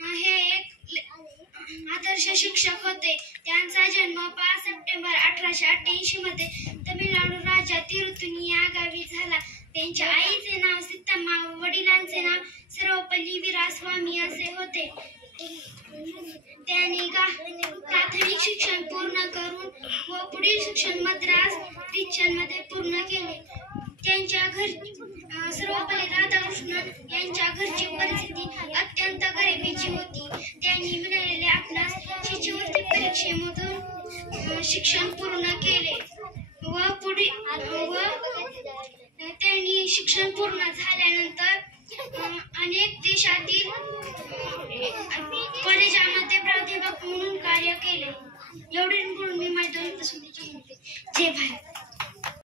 हे एक आदर्श शिक्षक होते. त्यांचा जन्म 5 सप्टेंबर 1888 मध्ये तमिळनाडू राज्यात तिरुत्तनी या गावी झाला. त्यांच्या आईचे नाव सीतम्मा व वडिलांचे नाव सर्वपल्ली वीरास्वामी असे होते. त्यांनी प्राथमिक शिक्षण पूर्ण करून व पुढील शिक्षण मद्रास ख्रिश्चन मध्ये पूर्ण केले. त्यांच्या घरी सर्वपल्ली राधाकृष्णन यांच्या घरची परिस्थिती अत्यंत गरिबीची होती. त्यांनी मिळालेल्या आपणास शिष्यवृत्ती परीक्षेमधून शिक्षण पूर्ण केले व त्यांनी शिक्षण पूर्ण झाल्यानंतर अनेक देशातील कॉलेजांमध्ये प्राध्यापक म्हणून कार्य केले. एवढे बोलून मी माझ्या 2 प्रश्नांची जय भारत.